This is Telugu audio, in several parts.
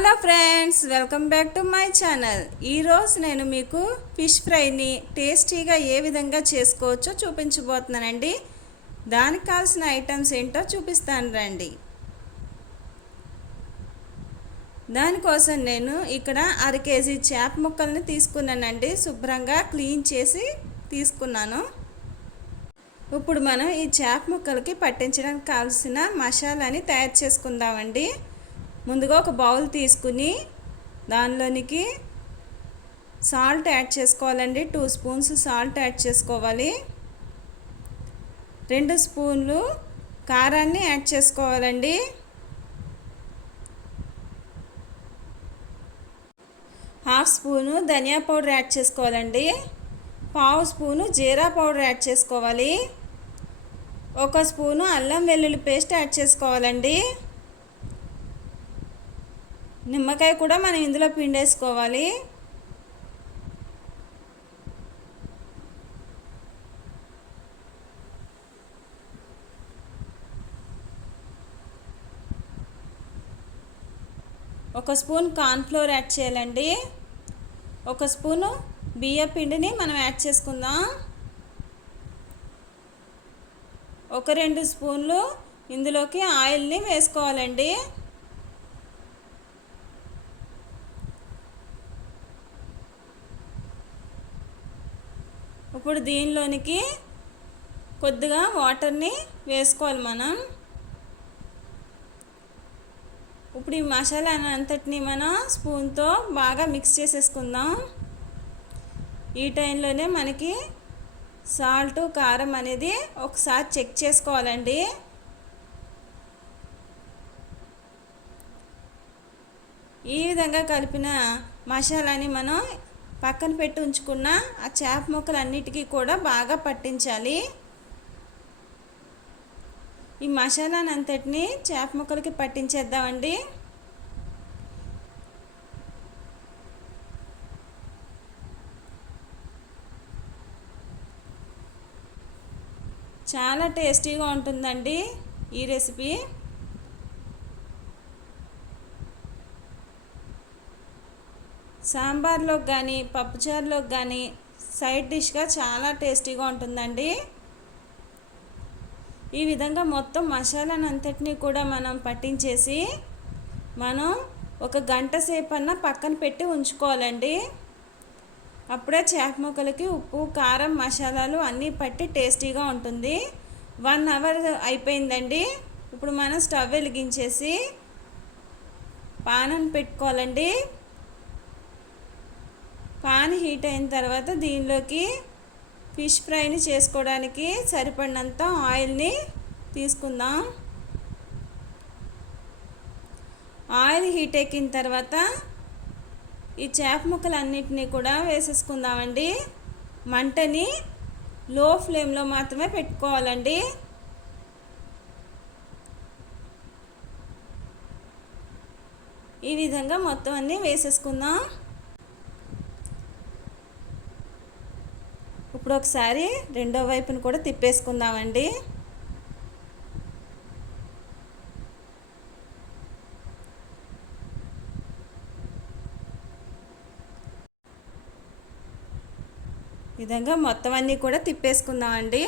Hello friends, welcome back to my channel. ఈరోజు నేను మీకు ఫిష్ ఫ్రైని టేస్టీగా ఏ విధంగా చేసుకోవచ్చో చూపించబోతున్నానండి. దానికి కావాల్సిన ఐటమ్స్ ఏంటో చూపిస్తాను రండి. దానికోసం నేను ఇక్కడ 1/2 కేజీ చేప ముక్కల్ని తీసుకున్నానండి. శుభ్రంగా క్లీన్ చేసి తీసుకున్నాను. ఇప్పుడు మనం ఈ చేప ముక్కలకి పట్టించడానికి కావాల్సిన మసాలాని తయారు చేసుకుందామండి. ముందుగా ఒక బౌల్ తీసుకుని దానిలోనికి సాల్ట్ యాడ్ చేసుకోవాలండి. 2 స్పూన్స్ సాల్ట్ యాడ్ చేసుకోవాలి. 2 స్పూన్లు కారాన్ని యాడ్ చేసుకోవాలండి. 1/2 స్పూను ధనియా పౌడర్ యాడ్ చేసుకోవాలండి. 1/2 స్పూను జీరా పౌడర్ యాడ్ చేసుకోవాలి. 1 స్పూను అల్లం వెల్లుల్లి పేస్ట్ యాడ్ చేసుకోవాలండి. నిమ్మకాయ కూడా మనం ఇందులో పిండేసుకోవాలి. ఒక స్పూన్ కార్న్ఫ్లోర్ యాడ్ చేయాలండి. 1 స్పూను బియ్య పిండిని మనం యాడ్ చేసుకుందాం. 1-2 స్పూన్లు ఇందులోకి ఆయిల్ని వేసుకోవాలండి. ఇప్పుడు దీనిలోనికి కొద్దిగా వాటర్ని వేసుకోవాలి మనం. ఇప్పుడు ఈ మసాలా అంతటిని మనం స్పూన్తో బాగా మిక్స్ చేసేసుకుందాం. ఈ టైంలోనే మనకి సాల్ట్ కారం అనేది ఒకసారి చెక్ చేసుకోవాలండి. ఈ విధంగా కలిపిన మసాలాని మనం పక్కన పెట్టి ఉంచుకున్న ఆ చేప ముక్కలన్నిటికీ కూడా బాగా పట్టించాలి. ఈ మసాలాని అంతటిని చేప ముక్కలకి పట్టించేద్దామండి. చాలా టేస్టీగా ఉంటుందండి ఈ రెసిపీ. సాంబార్లోకి కానీ పప్పుచారులోకి కానీ సైడ్ డిష్గా చాలా టేస్టీగా ఉంటుందండి. ఈ విధంగా మొత్తం మసాలాను అంతటినీ కూడా మనం పట్టించేసి మనం 1 గంట సేపు అన్న పక్కన పెట్టి ఉంచుకోవాలండి. అప్పుడే చేప ముక్కలకి ఉప్పు కారం మసాలాలు అన్నీ పట్టి టేస్టీగా ఉంటుంది. 1 అవర్ అయిపోయిందండి. ఇప్పుడు మనం స్టవ్ వెలిగించేసి పాన్ పెట్టుకోవాలండి. పాన్ హీట్ అయిన తర్వాత దీనిలోకి ఫిష్ ఫ్రైని చేసుకోవడానికి సరిపడినంత ఆయిల్ని తీసుకుందాం. ఆయిల్ హీట్ ఎక్కిన తర్వాత ఈ చేప ముక్కలన్నిటినీ కూడా వేసేసుకుందామండి. మంటని లో ఫ్లేమ్లో మాత్రమే పెట్టుకోవాలండి. ఈ విధంగా మొత్తం అన్నీ వేసేసుకుందాం. ఇప్పుడు ఒకసారి రెండో వైపును కూడా తిప్పేసుకుందామండి. ఈ విధంగా మొత్తం అన్నీ కూడా తిప్పేసుకుందామండి.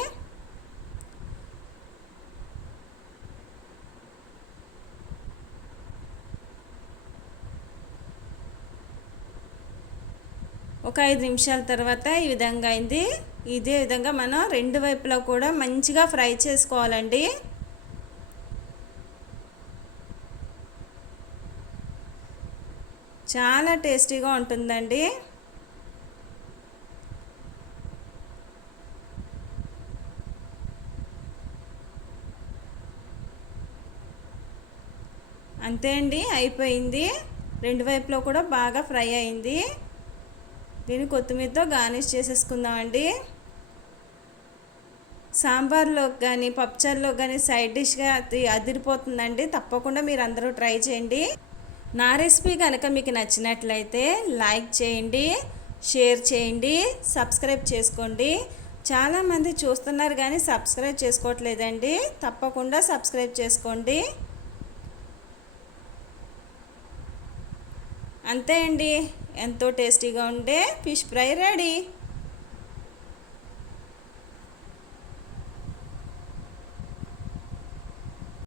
ఒక 5 నిమిషాల తర్వాత ఈ విధంగా అయింది. ఇదే విధంగా మనం 2 వైపులా కూడా మంచిగా ఫ్రై చేసుకోవాలండి. చాలా టేస్టీగా ఉంటుందండి. అంతే అండి, అయిపోయింది. 2 వైపులో కూడా బాగా ఫ్రై అయింది. దీన్ని కొత్తిమీరతో గార్నిష్ చేసేసుకుందామండి. సాంబార్లోకి కానీ పప్పుచారులోకి కానీ సైడ్ డిష్గా అదిరిపోతుందండి. తప్పకుండా మీరు అందరూ ట్రై చేయండి. నా రెసిపీ కనుక మీకు నచ్చినట్లయితే లైక్ చేయండి, షేర్ చేయండి, సబ్స్క్రైబ్ చేసుకోండి. చాలామంది చూస్తున్నారు కానీ సబ్స్క్రైబ్ చేసుకోవట్లేదండి. తప్పకుండా సబ్స్క్రైబ్ చేసుకోండి. అంతే అండి, ఎంతో టేస్టీగా ఉండే ఫిష్ ఫ్రై రెడీ.